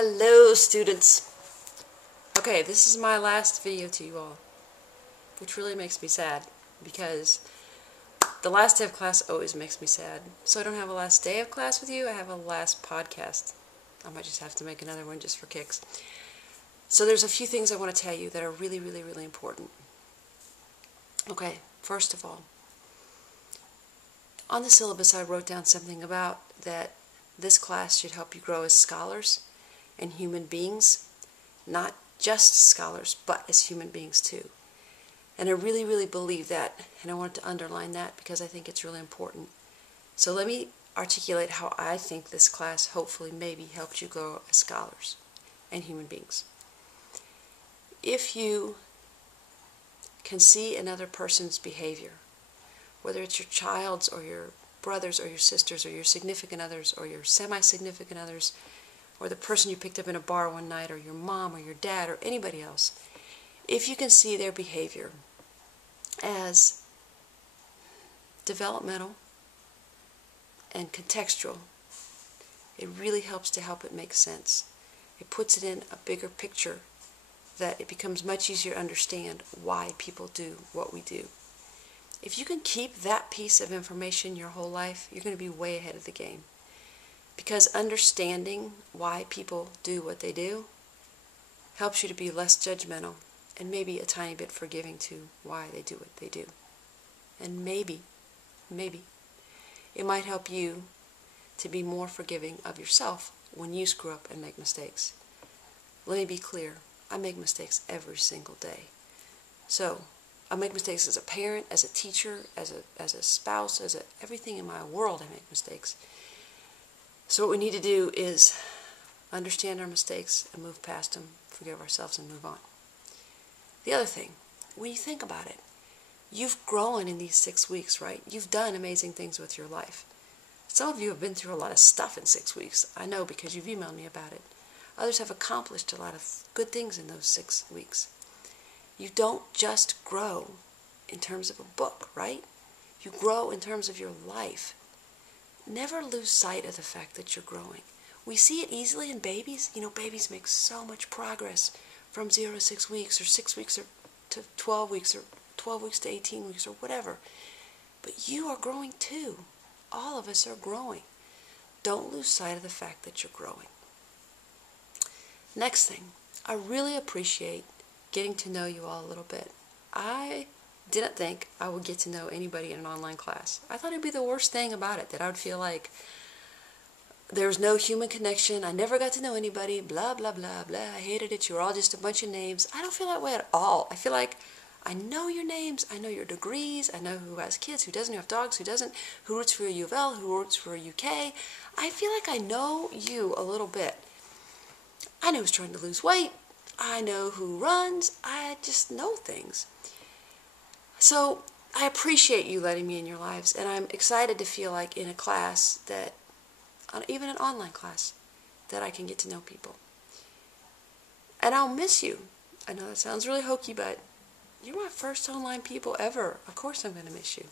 Hello, students. Okay, this is my last video to you all, which really makes me sad because the last day of class always makes me sad. So I don't have a last day of class with you, I have a last podcast. I might just have to make another one just for kicks. So there's a few things I want to tell you that are really, really, really important. Okay, first of all, on the syllabus I wrote down something about that this class should help you grow as scholars and human beings, not just scholars, but as human beings too. And I really, really believe that, and I wanted to underline that because I think it's really important. So let me articulate how I think this class hopefully maybe helped you grow as scholars and human beings. If you can see another person's behavior, whether it's your child's or your brother's or your sister's or your significant others or your semi-significant others, or the person you picked up in a bar one night, or your mom or your dad or anybody else, if you can see their behavior as developmental and contextual, it really helps to help it make sense. It puts it in a bigger picture that it becomes much easier to understand why people do what we do. If you can keep that piece of information your whole life, you're going to be way ahead of the game. Because understanding why people do what they do helps you to be less judgmental and maybe a tiny bit forgiving to why they do what they do. And maybe, it might help you to be more forgiving of yourself when you screw up and make mistakes. Let me be clear, I make mistakes every single day. So, I make mistakes as a parent, as a teacher, as a spouse, everything in my world I make mistakes. So what we need to do is understand our mistakes and move past them, forgive ourselves and move on. The other thing, when you think about it, you've grown in these 6 weeks, right? You've done amazing things with your life. Some of you have been through a lot of stuff in 6 weeks. I know because you've emailed me about it. Others have accomplished a lot of good things in those 6 weeks. You don't just grow in terms of a book, right? You grow in terms of your life. Never lose sight of the fact that you're growing. We see it easily in babies. You know, babies make so much progress from 0 to 6 weeks, or 6 weeks to 12 weeks, or 12 weeks to 18 weeks, or whatever. But you are growing too. All of us are growing. Don't lose sight of the fact that you're growing. Next thing, I really appreciate getting to know you all a little bit. I didn't think I would get to know anybody in an online class. I thought it'd be the worst thing about it, that I would feel like there was no human connection, I never got to know anybody, blah, blah, blah, blah, I hated it, you were all just a bunch of names. I don't feel that way at all. I feel like I know your names, I know your degrees, I know who has kids, who doesn't, who have dogs, who doesn't, who roots for U of L, who roots for UK. I feel like I know you a little bit. I know who's trying to lose weight, I know who runs, I just know things. So I appreciate you letting me in your lives, and I'm excited to feel like in a class that, even an online class, that I can get to know people. And I'll miss you. I know that sounds really hokey, but you're my first online people ever. Of course I'm going to miss you.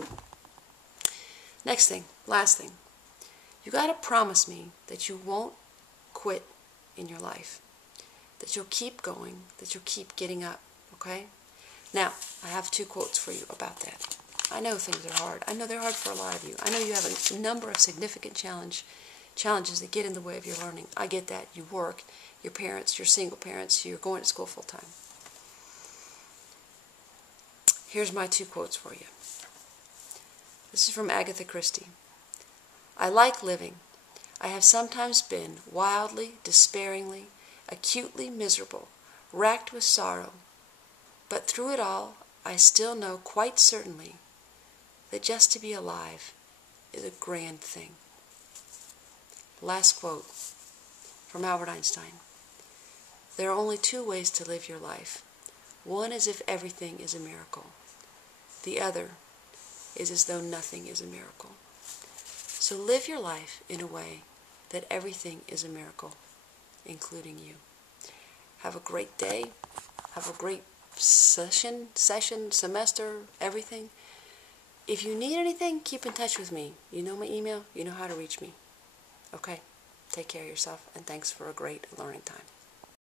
Next thing, last thing. You got to promise me that you won't quit in your life. That you'll keep going, that you'll keep getting up, okay? Now, I have 2 quotes for you about that. I know things are hard. I know they're hard for a lot of you. I know you have a number of significant challenges that get in the way of your learning. I get that. You work, your parents, you're single parents, you're going to school full time. Here's my 2 quotes for you. This is from Agatha Christie. I like living. I have sometimes been wildly, despairingly, acutely miserable, racked with sorrow, but through it all, I still know quite certainly that just to be alive is a grand thing. Last quote from Albert Einstein. There are only 2 ways to live your life. One is if everything is a miracle. The other is as though nothing is a miracle. So live your life in a way that everything is a miracle, including you. Have a great day. Have a great session, semester, everything. If you need anything, keep in touch with me. You know my email. You know how to reach me. Okay. Take care of yourself, and thanks for a great learning time.